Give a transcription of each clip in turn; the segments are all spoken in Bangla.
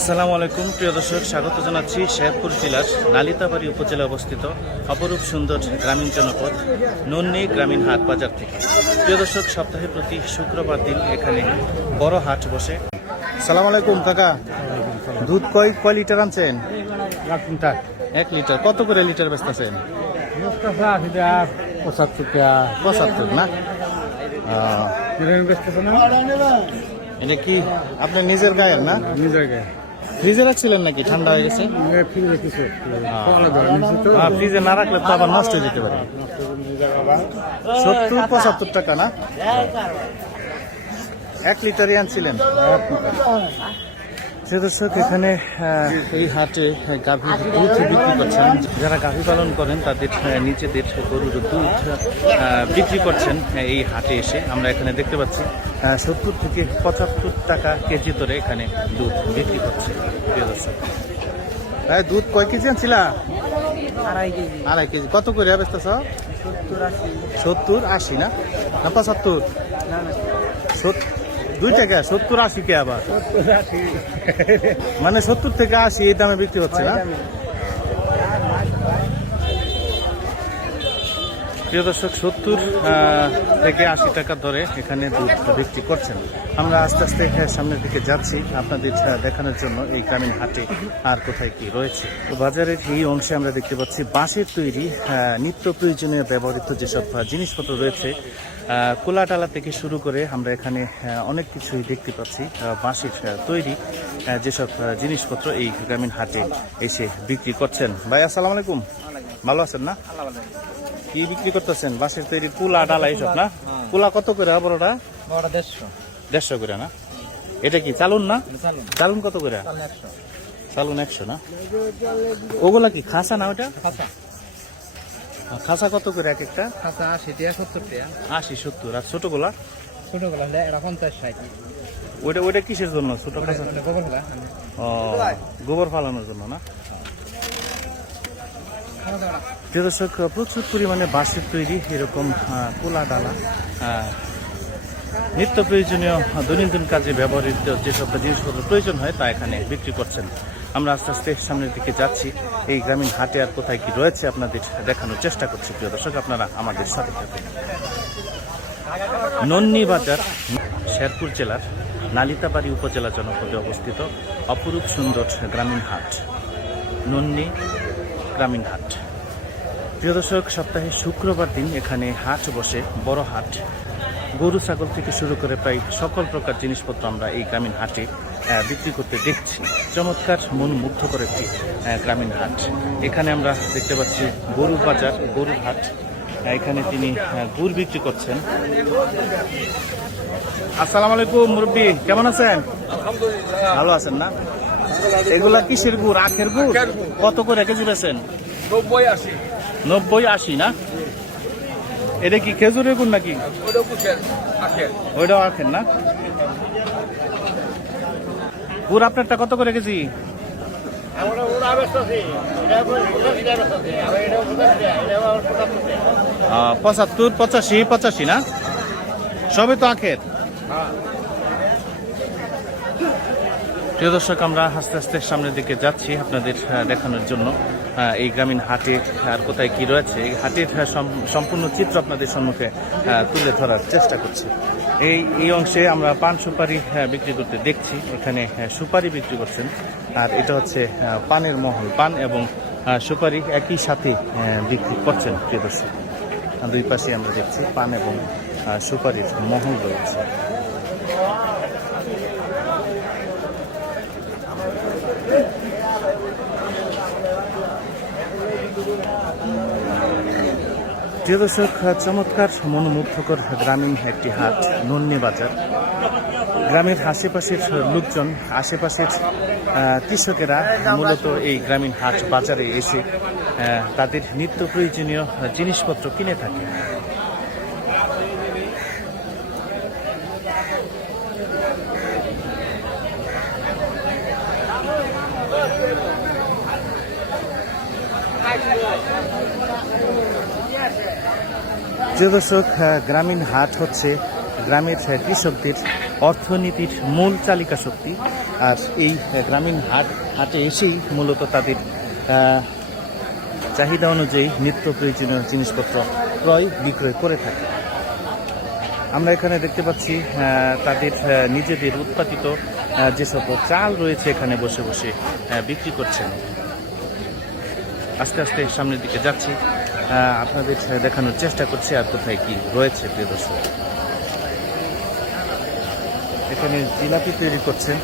আসসালামু আলাইকুম প্রিয় দর্শক, স্বাগত জানাচ্ছি শেরপুর জেলার নালিতাবাড়ি উপজেলায় অবস্থিত অপরূপ সুন্দর গ্রামীণ জনপদ নন্নী গ্রামীণ হাট বাজার থেকে। প্রিয় দর্শক, সপ্তাহে প্রতি শুক্রবার দিন এখানে বড় হাট বসে। আসসালামু আলাইকুম কাকা, দুধ কয় লিটার আনছেন? 1 লিটার। কত করে লিটার বেচতেছেন? 75 না? এটা কি আপনার নিজের গায়ের না? নিজের গায়ে ফ্রিজে রাখছিলেন নাকি ঠান্ডা হয়ে গেছে? ফ্রিজে না রাখলে তো আবার নষ্ট হয়ে যেতে পারে। 70-75 টাকা না? 1 লিটারই আনছিলেন। দর্শক, এখানে এই হাটে গাভীর দুধ বিক্রি করছেন। যারা গাভী পালন করেন তাদের নিজেদের গরুর দুধ বিক্রি করছেন এই হাটে এসে। আমরা এখানে দেখতে পাচ্ছি 70 থেকে 75 টাকা কেজি ধরে এখানে দুধ বিক্রি করছে। প্রিয় দর্শক, দুধ কয় কেজি আনছিলা? 2.5 কেজি। কত করে বেচতেছ? 70-80 না? 75? 2 টাকা 70-80 কে আবার, মানে 70 থেকে 80 এই দামে বিক্রি হচ্ছে না? প্রিয় দর্শক, 70 থেকে 80 টাকা ধরে এখানে দুধ বিক্রি করছেন। আমরা আস্তে আস্তে সামনের দিকে যাচ্ছি আপনাদের দেখানোর জন্য এই গ্রামীণ হাটে আর কোথায় কি রয়েছে। তো বাজারের এই অংশে আমরা দেখতে পাচ্ছি বাঁশের তৈরি নিত্য প্রয়োজনীয় ব্যবহৃত যেসব জিনিসপত্র রয়েছে, কোলাটালা থেকে শুরু করে আমরা এখানে অনেক কিছুই দেখতে পাচ্ছি। বাঁশের তৈরি যেসব জিনিসপত্র এই গ্রামীণ হাটে এসে বিক্রি করছেন। ভাই আসসালামু আলাইকুম, ভালো আছেন না? কি বিক্রি করতেছেন? বাঁশের তৈরি কুলা ডালা এইসব না? কুলা কত করে? বড়টা 150 করে না? এটা কি চালুন না? চালুন কত করে? চালুন 100 না? ওগুলা কি খাসা না? ওটা খাসা কত করে এক একটা? 80-70। আর ছোটগুলা? ওইটা কিসের জন্য ছোট খাসা? গোবর ফালানোর জন্য না? দর্শক, প্রচুর পরিমাণে বাঁশের তৈরি এরকম কোলা ডালা নিত্য প্রয়োজনীয় দৈনন্দিন কাজে ব্যবহৃত যেসব জিনিসপত্র প্রয়োজন হয় তা এখানে বিক্রি করছেন। আমরা আস্তে আস্তে সামনের দিকে যাচ্ছি। এই গ্রামীণ হাটে আর কোথায় কি রয়েছে আপনাদের দেখানোর চেষ্টা করছি। প্রিয় দর্শক, আপনারা আমাদের সাথে থাকুন। নন্নী বাজার শেরপুর জেলার নালিতাবাড়ি উপজেলা জনপদে অবস্থিত অপরূপ সুন্দর গ্রামীণ হাট নন্নী গ্রামীণ হাট। প্রিয় দর্শক, সপ্তাহে শুক্রবার দিন এখানে হাট বসে, বড় হাট। গরু ছাগল থেকে শুরু করে প্রায় সকল প্রকার জিনিসপত্র আমরা এই গ্রামীণ হাটে বিক্রি করতে দেখছি। চমৎকার মন মুগ্ধকর একটি গ্রামীণ হাট। এখানে আমরা দেখতে পাচ্ছি গরুর বাজার, গরুর হাট। এখানে তিনি গুড় বিক্রি করছেন। আসসালামু আলাইকুম মুরব্বী, কেমন আছেন? ভালো আছেন না? এগুলা কিসের গুড়? আখের গুড়। কত করে কেজি বেচেন? 90-80 না? এটা কি খেজুরের গুড় নাকি? ওইটাও আখের না? গুড় আপনারটা কত করে কেজি? 75-85 না? সবই তো আখের। প্রিয় দর্শক, আমরা আস্তে আস্তে সামনের দিকে যাচ্ছি আপনাদের দেখানোর জন্য এই গ্রামীণ হাটে আর কোথায় কি রয়েছে। এই হাটের সম্পূর্ণ চিত্র আপনাদের সম্মুখে তুলে ধরার চেষ্টা করছি। এই অংশে আমরা পান সুপারি বিক্রি করতে দেখছি। এখানে সুপারি বিক্রি করছেন, আর এটা হচ্ছে পানের মহল। পান এবং সুপারি একই সাথে বিক্রি করছেন। প্রিয় দর্শক, দুই পাশে আমরা দেখছি পান এবং সুপারির মহল রয়েছে। প্রিয় দর্শক, চমৎকার মনোমুগ্ধকর গ্রামীণ একটি হাট নন্নী বাজার। গ্রামের আশেপাশের লোকজন, আশেপাশের কৃষকেরা মূলত এই গ্রামীণ হাট বাজারে এসে তাদের নিত্য প্রয়োজনীয় জিনিসপত্র কিনে থাকে। প্রিয় দর্শক, গ্রামীণ হাট হচ্ছে গ্রামের কৃষকদের অর্থনীতির মূল চালিকা শক্তি। আর এই গ্রামীণ হাটে এসেই মূলত তাদের চাহিদা অনুযায়ী নিত্য প্রয়োজনীয় জিনিসপত্র ক্রয় বিক্রয় করে থাকে। আমরা এখানে দেখতে পাচ্ছি তাদের নিজেদের উৎপাদিত যে সকল চাল রয়েছে এখানে বসে বসে বিক্রি করছেন। আস্তে আস্তে সামনের দিকে যাচ্ছি, আপনাদের দেখানোর চেষ্টা করছি আর কোথায় কি রয়েছে প্রিয় দর্শক। এখানে জিলাপি তৈরি করছেন।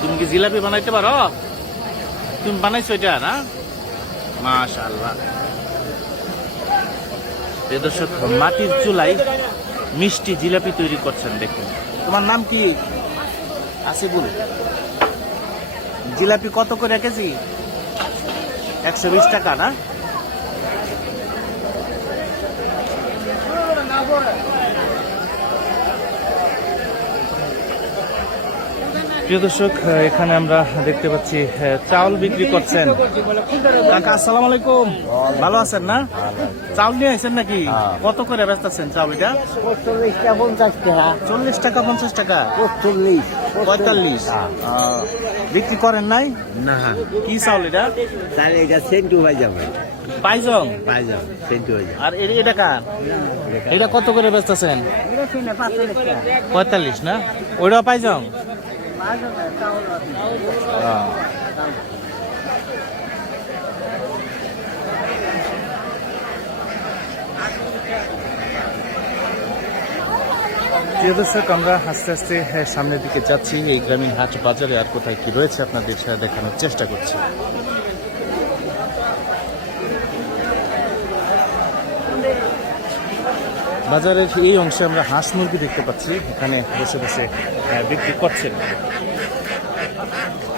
তুমি কি জিলাপি বানাইতে পারো? তুমি বানাইছো এটা না? মাশাআল্লাহ। প্রিয় দর্শক, মাটির চুলায় মিষ্টি জিলাপি তৈরি করছেন। দেখুন, তোমার নাম কি? আসিফুল। জিলাপি কত করে কেজি? 120 টাকা না? প্রিয় দর্শক, এখানে আমরা দেখতে পাচ্ছি চাউল বিক্রি করছেন। কাকা আসসালামু আলাইকুম, ভালো আছেন না? চাউল নিয়ে আসেন নাকি? কত করে বেচতেছেন চাউল এটা? 40 টাকা 50 টাকা 40 টাকা 50 টাকা 45 45। বিক্রি করেন নাই? না কি চাউল এটা? তাহলে এটা সেন্টু হয়ে যাবে পাইজং। পাইজাম সেন্টু হয়ে যাবে আর এটা কার? এটা কত করে বেচতেছেন? এটা কিনে 45 টাকা 45 না? ওইটা পাইজং। প্রিয় দর্শক, আমরা আস্তে আস্তে সামনের দিকে যাচ্ছি। এই গ্রামীণ হাট বাজারে আর কোথায় কি রয়েছে আপনাদের দেখানোর চেষ্টা করছি। বাজারের এই অংশে আমরা হাঁস মুরগি দেখতে পাচ্ছি, এখানে বসে বসে বিক্রি করছেন।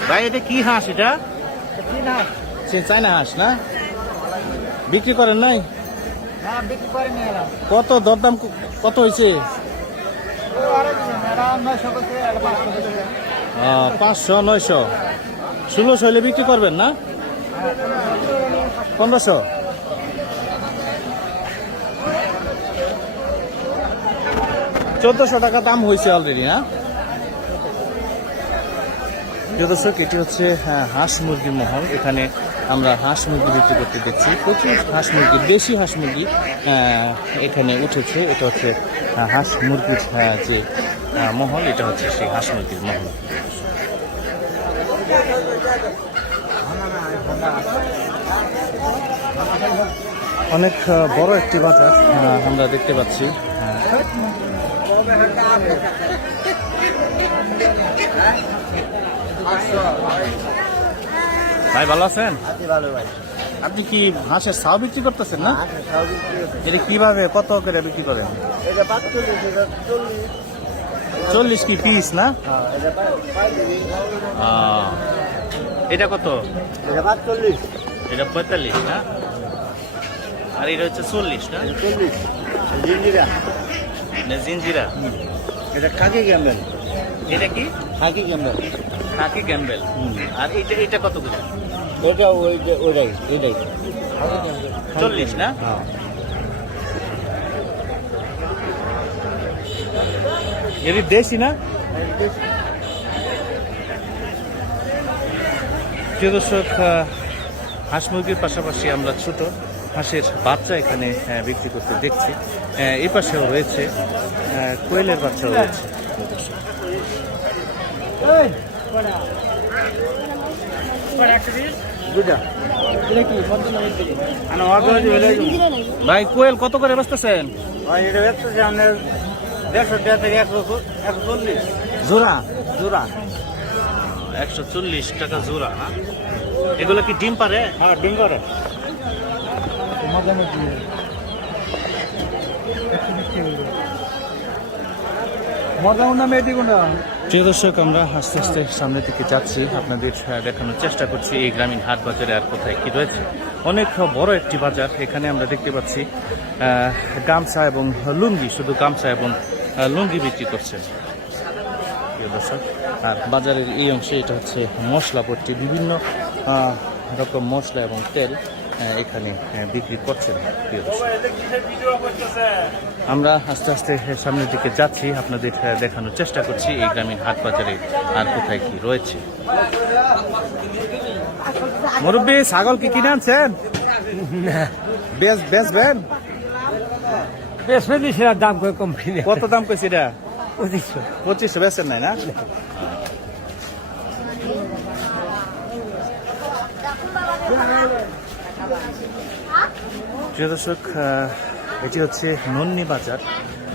ভাই, এটা কি হাঁস? এটা সে চায়না হাঁস না? বিক্রি করেন নাই? কত দরদাম কত হয়েছে? 500 900 1600 হলে বিক্রি করবেন না? 1500। টাকা দাম হয়েছে অলরেডি না? প্রিয় দর্শক, এটি হচ্ছে হাঁস মুরগির মহল। এখানে আমরা হাঁস মুরগি বিক্রি করতে দেখছি। প্রচুর হাঁস মুরগি, দেশি হাঁস মুরগি এখানে উঠেছে। এটা হচ্ছে হাঁস মুরগির যে মহল, এটা হচ্ছে সেই হাঁস মুরগির মহল। অনেক বড় একটি বাজার আমরা দেখতে পাচ্ছি। ভাই, ভালো আছেন? ভালো ভাই। আপনি কি হাঁসের ছাও বিক্রি করতেছেন না? এটা কিভাবে কত করে বিক্রি করেন? এটা 45 এটা 40 40 কি পিস না? এটা পাইজাম এটা কত? এটা 45 এটা 45 না? আর এটা হচ্ছে 40 না? 40 জিঞ্জিরা জিঞ্জিরা। এটা খাকি গ্যাম্বেল। এটা কি? খাকি গ্যাম্বেল। কাকি গ্যাম্বেল। আর এটা কত করে? এটা ওইটাই 40 না? এর দেশি না? প্রিয় দর্শক, হাঁস মুরগির পাশাপাশি আমরা ছোট হাঁসের বাচ্চা এখানে বিক্রি করতে দেখছি। এই পাশেও রয়েছে কোয়েলের বাচ্চাও রয়েছে। ভাই, কোয়েল কত করে বেচতেছেন? এটা ব্যবসা আপনার 150 টাকা থেকে 140 জোড়া? জোড়া। 140 টাকা জোড়া না? এগুলো কি ডিম পারে? হ্যাঁ, ডিম করে। প্রিয় দর্শক, আমরা আস্তে আস্তে সামনের দিকে যাচ্ছি, আপনাদের দেখানোর চেষ্টা করছি এই গ্রামীণ হাট বাজারে আর কোথায় কি রয়েছে। অনেক বড় একটি বাজার। এখানে আমরা দেখতে পাচ্ছি গামছা এবং লুঙ্গি, শুধু গামছা এবং লুঙ্গি বিক্রি করছে প্রিয় দর্শক। আর বাজারের এই অংশে এটা হচ্ছে মশলাপট্টি, বিভিন্ন রকম মশলা এবং তেল এখানে বিক্রি করছেন। প্রিয় দর্শক, আমরা আস্তে আস্তে সামনের দিকে যাচ্ছি, আপনাদের দেখানোর চেষ্টা করছি এই গ্রামীণ হাট বাজারে আর কোথায় কি রয়েছে। মুরব্বী, ছাগল কি কিনে আনছেন? বেচবেন? দাম কম কিনে কত দাম কইছে এটা? 2500। 2500 বেচেন নাই না? প্রিয় দর্শক, এটি হচ্ছে নন্নি বাজার,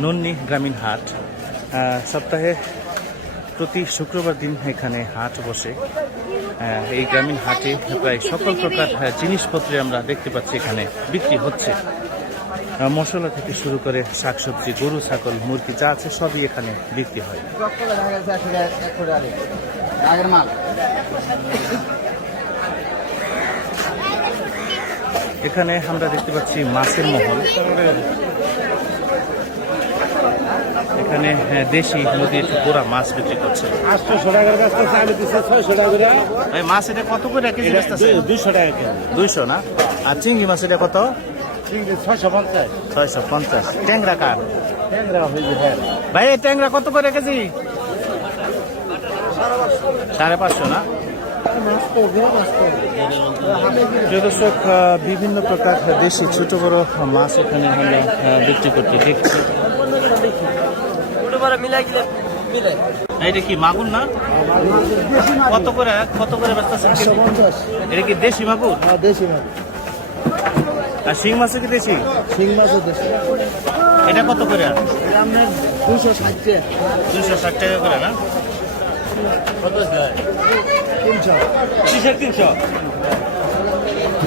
নন্নি গ্রামীণ হাট। সপ্তাহে প্রতি শুক্রবার দিন এখানে হাট বসে। এই গ্রামীণ হাটে প্রায় সকল প্রকার জিনিসপত্র আমরা দেখতে পাচ্ছি এখানে বিক্রি হচ্ছে। মশলা থেকে শুরু করে শাকসবজি, গরু, ছাগল, মুরগি যা আছে সবই এখানে বিক্রি হয়। এখানে আমরা দেখতে পাচ্ছি মাছের মহল। এখানে দেশি নদীর গোড়া মাছ বিক্রি করছে। 800 টাকার কাছে 600 টাকা করে। এই মাছ এটা কত করে কেজি বেচতেছে? 200 টাকা কেজি। 200 না? আর চিংড়ি মাছ এটা কত? 650। 650। ট্যাংরা কার? ট্যাংরা হইছে হ্যাঁ। ভাই এই ট্যাংরা কত করে কেজি? 550 না? প্রিয় দর্শক, বিভিন্ন প্রকার দেশি ছোট বড় মাছ এখানে আমরা বিক্রি করতে দেখছি। এটা কি মাগুর না? কত করে বেচতেছেন? এটা কি দেশি মাগুর? দেশি মাছ। আর শিং মাছও কি দেশি? শিং মাছও দেশি। এটা কত করে? এটা আপনার 260 টাকা। 260 টাকা করে না? কত আছে? 300। 300।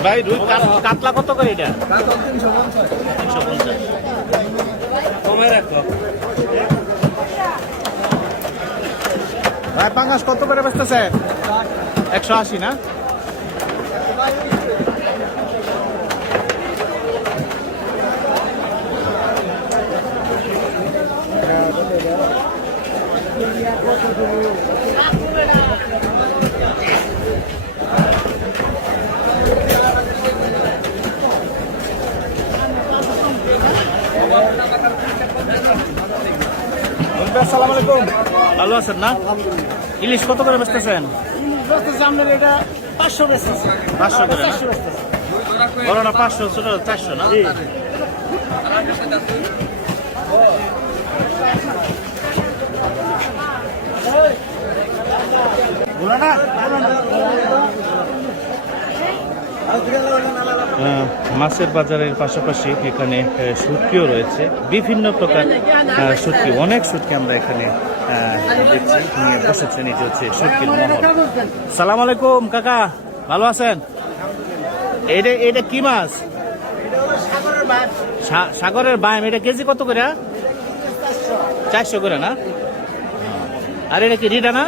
ভাই রুই কাতলা কত করে এটা? কাতল 350। 350। কমে রাখো। ভাই পাঙ্গাস কত করে বেচতেছে? 180 না? আসসালামু আলাইকুম। ভালো আছেন না? ইলিশ কত করে বেচতেছেন? আপনার এটা 500 বেচতেছে। 500 করে না? বড়টা 500, ছোট 400 না? মাছের বাজারের পাশাপাশি এখানে শুটকিও রয়েছে, বিভিন্ন প্রকার শুটকি, অনেক শুটকি আমরা এখানে দেখছি নিয়ে বসেছেন। এটি হচ্ছে শুটকির মহল। সালাম আলাইকুম কাকা, ভালো আছেন? এটা কি মাছ? সাগরের বাইম। এটা কেজি কত করে? 400 করে না? আর এটা কি রিডা না?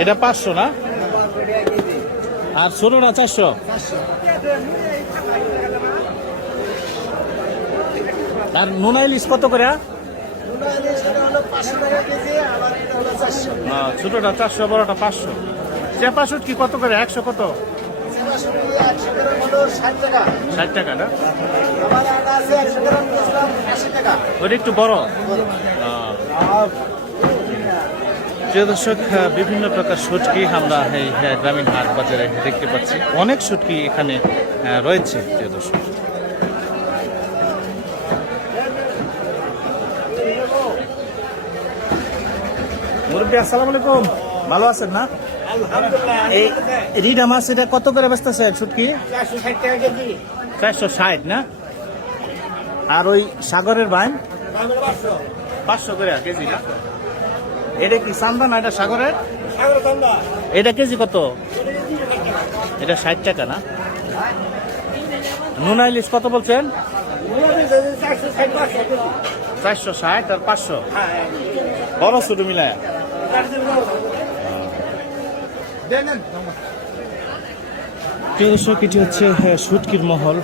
এটা 500 না? আর ছোট না 400? আর নোনা ইলিশ কত করে? ছোটটা 400, বড়টা 500। চেপা শুটকি কত করে? 100 কত? 60 টাকা না? ওটা একটু বড়। প্রিয় দর্শক, বিভিন্ন প্রকার শুটকি আমরা এই গ্রামীণ হাট বাজারে দেখতে পাচ্ছি। অনেক শুটকি এখানে রয়েছে। প্রিয় দর্শক, মুরব্বী আসসালামু আলাইকুম, ভালো আছেন না? এই রিডা মাছ এটা কত করে বেচতেছে শুটকি? 460 টাকা কেজি। 460 না? আর ওই সাগরের বাইম 500 করে কেজি না? এটা কি চান্দা না? এটা সাগরের? এটা কেজি কত? এটা 60 টাকা না? নোনা ইলিশ কত বলছেন? 460 আর 500 বড় ছোট মিলায়। প্রিয় দর্শক, এটি হচ্ছে শুটকির মহল।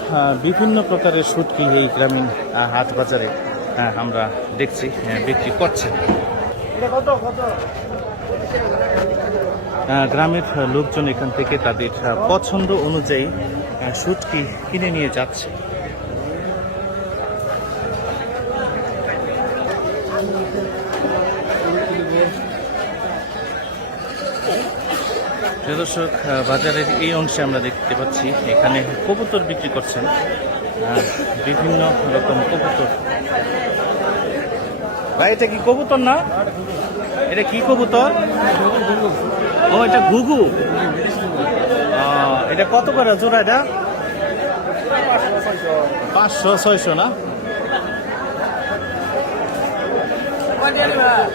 বিভিন্ন প্রকারের শুটকি এই গ্রামীণ হাট বাজারে আমরা দেখছি বিক্রি করছে। এটা কত? গ্রামের লোকজন এখান থেকে তাদের পছন্দ অনুযায়ী শুটকি কিনে নিয়ে যাচ্ছে। প্রিয় দর্শক, বাজারের এই অংশে আমরা দেখতে পাচ্ছি এখানে কবুতর বিক্রি করছেন, বিভিন্ন রকম কবুতর। ভাই এটা কি কবুতর না? এটা কি কবুতর? ও এটা ঘুঘু। এটা কত করে জোড়া? এটা 500-600 না?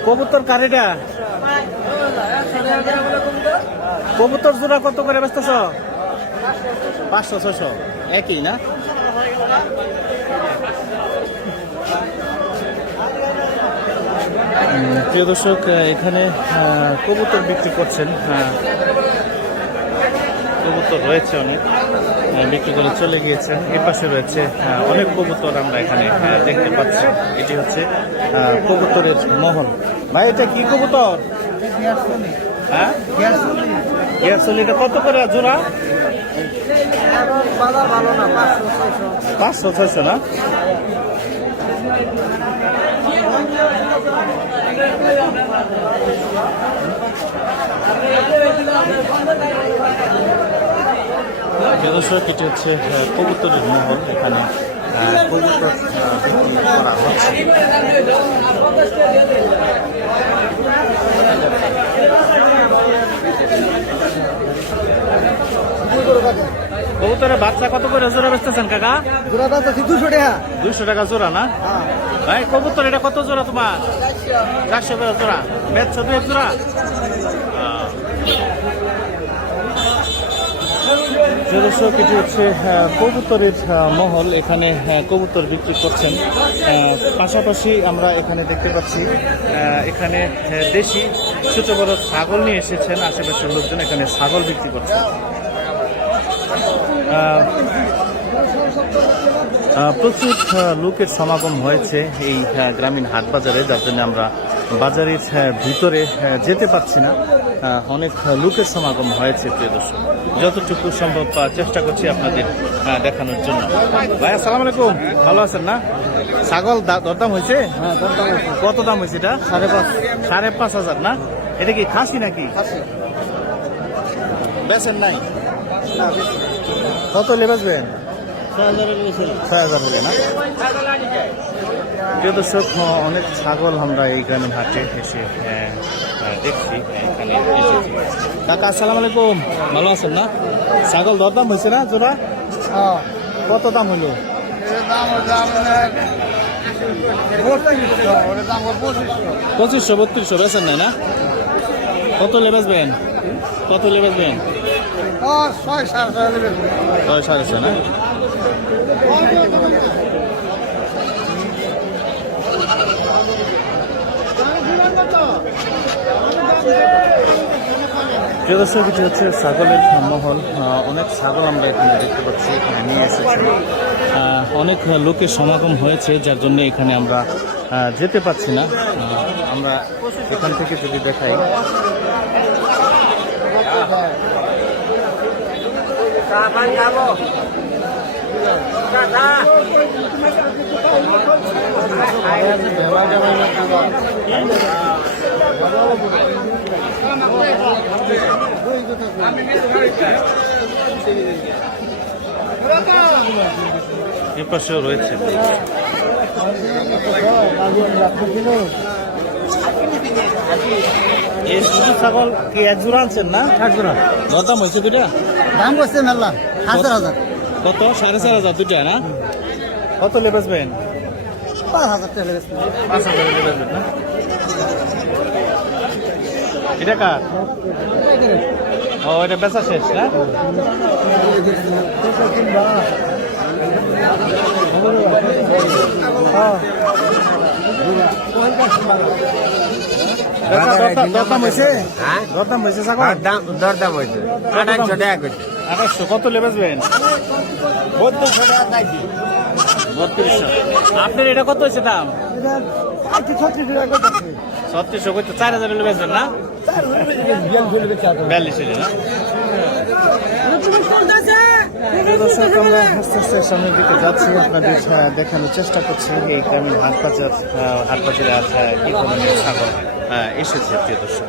কবুতর কার এটা? কবুতর জোড়া কত করে বেচতেছ? 500-600 একই না? প্রিয় দর্শক, এখানে কবুতর বিক্রি করছেন। কবুতর রয়েছে অনেক, বিক্রি করে চলে গিয়েছেন। এ পাশে রয়েছে অনেক কবুতর আমরা এখানে দেখতে পাচ্ছি। এটি হচ্ছে কবুতরের মহল। ভাই এটা কি কবুতর? হ্যাঁ, গ্যাসলি। এটা কত করে জোড়া? 500-600 না? দর্শক, এটি হচ্ছে কবুতরের মহল। এখানে কবুতর বিক্রি করা হচ্ছে। কবুতরের বাচ্চা কত করে জোড়া বেচতেছেন কাকা? জোড়া দাম 200 টাকা। 200 টাকা জোড়া না? ভাই কবুতর এটা কত জোড়া তোমার? 400 করে জোড়া। বেচছো 2 জোড়া? দর্শক, এটি হচ্ছে কবুতরের মহল। এখানে কবুতর বিক্রি করছেন। পাশাপাশি আমরা এখানে দেখতে পাচ্ছি এখানে দেশি ছোট বড় ছাগল নিয়ে এসেছেন আশেপাশের লোকজন। এখানে ছাগল বিক্রি করছেন। প্রচুর লোকের সমাগম হয়েছে এই গ্রামীণ হাট বাজারে, যার জন্য আমরা বাজারের ভিতরে যেতে পারছি না। অনেক লোকের সমাগম হয়েছে। প্রিয় দর্শক, যতটুকু সম্ভব চেষ্টা করছি আপনাদের দেখানোর জন্য। ভাই আসসালামু আলাইকুম, ভালো আছেন না? ছাগল দরদাম হয়েছে? কত দাম হয়েছে এটা? 5,500 না? এটা কি খাসি নাকি? বেচেন নাই? কত হলে বেচবেন? 6,000 হলে না? প্রিয় দর্শক, অনেক ছাগল আমরা এই গ্রামীণ হাটে এসে দেখছি। এখানে কাকা আসসালামু আলাইকুম, ভালো আছেন না? ছাগল দরদাম হয়েছে না জোড়া? কত দাম হইল? 2500-3200 বেচেন নাই না? কত হলে বেচবেন? কত হলে বেচবেন? 6-6.5 না? প্রিয় দর্শক, এটি হচ্ছে ছাগলের মহল। অনেক ছাগল আমরা এখানে দেখতে পাচ্ছি, এখানে নিয়ে এসেছি। অনেক লোকের সমাগম হয়েছে, যার জন্য এখানে আমরা যেতে পারছি না। আমরা এখান থেকে যদি দেখাই, এ পাশেও রয়েছে। এই দুটো ছাগল কি এক জোড়া আনছেন না? এক জোড়া। দরদাম হয়েছে দুটা? দাম করছে মেলা 5,000। কত? 4,500 দুটা না? কত লেবেসবেন? 5,000 টাকা লেগেছে। 5,000 লেবেসবেন না? এটা কার? ও, এটা বেচা শেষ না? দরদাম হয়েছে? দরদাম হয়েছে ছাগল? দরদাম হয়েছে 2,800 টাকা করছে। 2,800। কত লেবেসবেন? 3200 টাকা চাইছি। 3200। আপনার এটা কত হয়েছে দাম? 3600 টাকা করছে। 3600 করতে 4,000 বেচবেন না? 42 হলে না? দর্শক, আমরা আস্তে আস্তে সামনের দিকে যাচ্ছি, আপনাদের দেখানোর চেষ্টা করছি এই গ্রামীণ হাটবাজারে আর কি ধরনের ছাগল এসেছে প্রিয় দর্শক।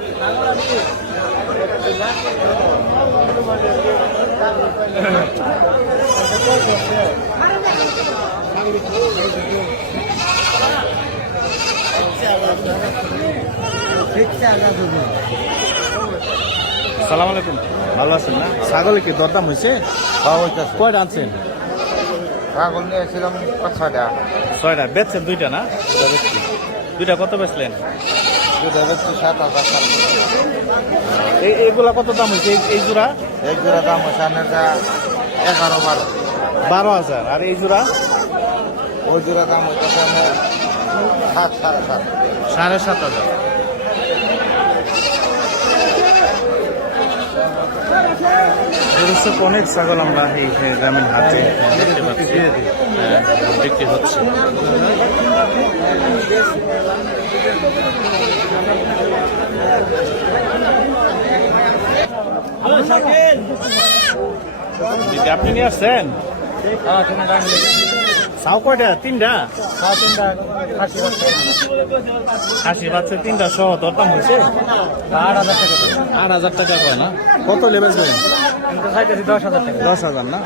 সালাম আলাইকুম, ভালো আছেন না? ছাগলে কি দরদাম হয়েছে? কয়টা আনছেন? ছাগল নিয়েছিলাম 6টা। 6টা বেচছেন? 2টা না? 2টা কত বেচলেন? 7,000। এইগুলা কত দাম হয়েছে? এই জোড়া? এক জোড়া দাম হচ্ছে আপনার 11-12। 12,000। আর এই জোড়া? ওই জোড়া দাম হচ্ছে আপনার 7,500। 7,500। দর্শক, অনেক ছাগল আমরা এই গ্রামীণ হাটে দেখতে পাচ্ছি বিক্রি হচ্ছে। দিদি, আপনি নিয়ে আসছেন? সাও কয়টা? 3টা? 80 বাচ্চা 3টা সহ দরদাম হয়েছে 8,000 টাকা কয় না? কত লেবেল দেবেন? 10,000 না?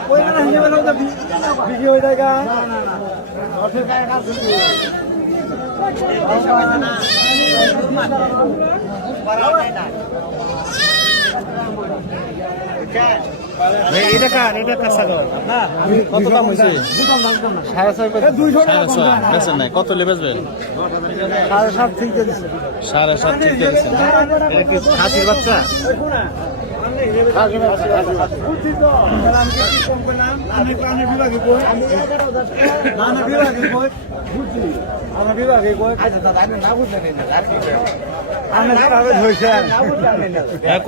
এটা কার ছাগল? কত দাম হয়েছে? 6,500 বেচেন নাই? কত লেবেচবেন? 7,500 ঠিক দিয়েছেন। এটা কি খাসির বাচ্চা?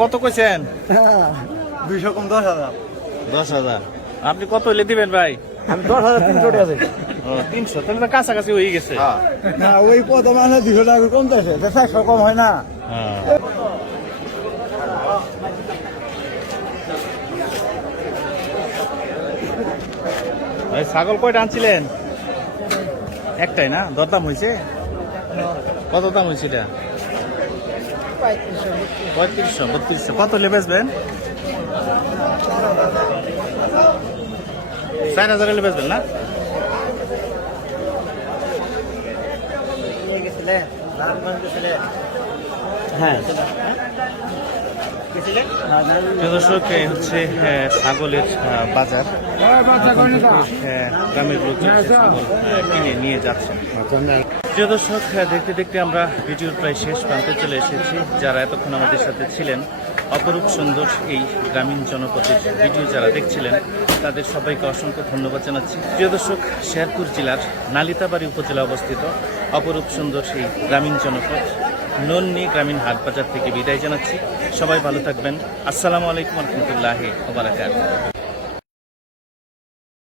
কত কইছেন? 200 কম 10,000। 10,000। আপনি কত হলে দিবেন ভাই? আমি 10,300 আছে। 300, তাহলে তো কাছাকাছি হয়ে গেছে। না, ওই কত মানে 200 টাকা কম যাচ্ছে, 400 কম হয় না। ভাই, ছাগল কয়টা আনছিলেন? একটাই না? দরদাম হয়েছে? কত দাম হয়েছে এটা? 3500, 3200। কত লে বেচবেন? 4,000 হলে বেচবেন না? হ্যাঁ। দর্শক, হচ্ছে ছাগলের বাজার। গ্রামের লোকজন ছাগল কিনে নিয়ে যাচ্ছে। প্রিয় দর্শক, দেখতে দেখতে আমরা ভিডিওর প্রায় শেষ প্রান্তে চলে এসেছি। যারা এতক্ষণ আমাদের সাথে ছিলেন, অপরূপ সুন্দর এই গ্রামীণ জনপদের ভিডিও যারা দেখছিলেন, তাদের সবাইকে অসংখ্য ধন্যবাদ জানাচ্ছি। প্রিয় দর্শক, শেরপুর জেলার নালিতাবাড়ি উপজেলা অবস্থিত অপরূপ সুন্দর সেই গ্রামীণ জনপদ নন্নি গ্রামীণ হাটবাজার থেকে বিদায় জানাচ্ছি। সবাই ভালো থাকবেন। আসসালামু আলাইকুম রহমতুল্লাহি ওয়া বারাকাতুহু।